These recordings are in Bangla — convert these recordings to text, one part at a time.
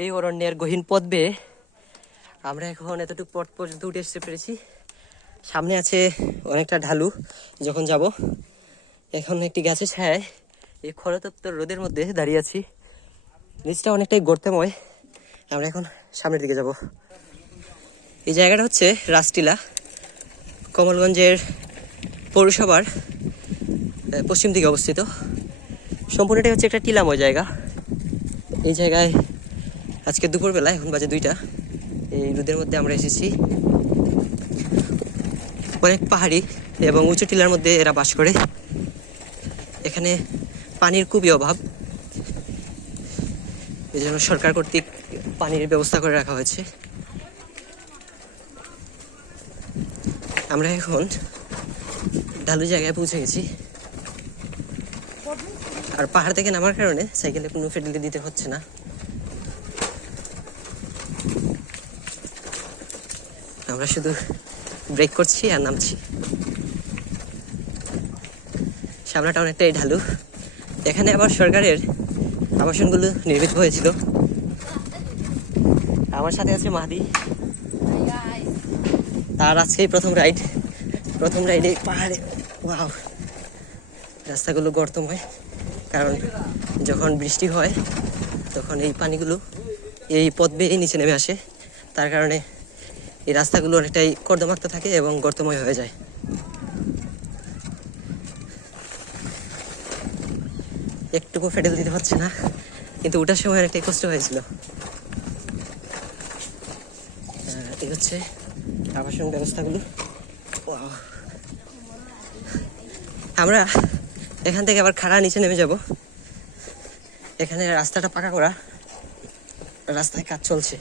এই অরণ্যের গহীন পথ বেয়ে আমরা এখন এতটুকু পথ পর্যন্ত উঠে আসতে পেরেছি। সামনে আছে অনেকটা ঢালু, যখন যাব এখন একটি গাছের ছায়ায় এই খরতপ্ত রোদের মধ্যে দাঁড়িয়ে আছি। নিচটা অনেকটাই গর্তময়। আমরা এখন সামনের দিকে যাব। এই জায়গাটা হচ্ছে রাজটিলা, কমলগঞ্জের পৌরসভার পশ্চিম দিকে অবস্থিত। সম্পূর্ণটাই হচ্ছে একটা টিলাময় জায়গা। এই জায়গায় আজকে দুপুরবেলা, এখন বাজে 2টা, এই রোদের মধ্যে আমরা এসেছি। অনেক পাহাড়ি এবং উঁচু টিলার মধ্যে এরা বাস করে। এখানে পানির খুবই অভাব, এই জন্য সরকার কর্তৃক পানির ব্যবস্থা করে রাখা হয়েছে। আমরা এখন ঢালু জায়গায় পৌঁছে গেছি। আর পাহাড় থেকে নামার কারণে সাইকেলে কোনো পেডেল দিতে হচ্ছে না। আমরা শুধু ব্রেক করছি আর নামছি। সামনাটা অনেকটাই ঢালু। এখানে আবার সরকারের আবাসনগুলো নির্মিত হয়েছিল। আমার সাথে আছে মাহাদি, তার আজকেই প্রথম রাইডে পাহাড়ে। ওয়াও, রাস্তাগুলো গর্তময়, কারণ যখন বৃষ্টি হয় তখন এই পানিগুলো এই পথ বেয়ে নিচে নেমে আসে। তার কারণে এই রাস্তাগুলো অনেকটাই কর্দমাক্ত থাকে এবং গর্তময় হয়ে যায়। একটুকু পেডেল দিতে হচ্ছে না, কিন্তু ওঠার সময় অনেকটাই কষ্ট হয়েছিল। এই হচ্ছে আবাসন ব্যবস্থাগুলো। আমরা এখান থেকে আবার খাড়া নিচে নেমে যাব। এখানে রাস্তাটা পাকা করা, রাস্তায় কাজ চলছে।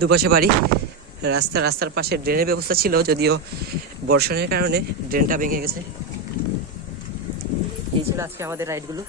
দুপাশে বাড়ি। রাস্তার পাশে ড্রেনের ব্যবস্থা ছিল, যদিও বর্ষণের কারণে ড্রেনটা ভেঙে গেছে। এই ছিল আজকে আমাদের রাইডগুলো।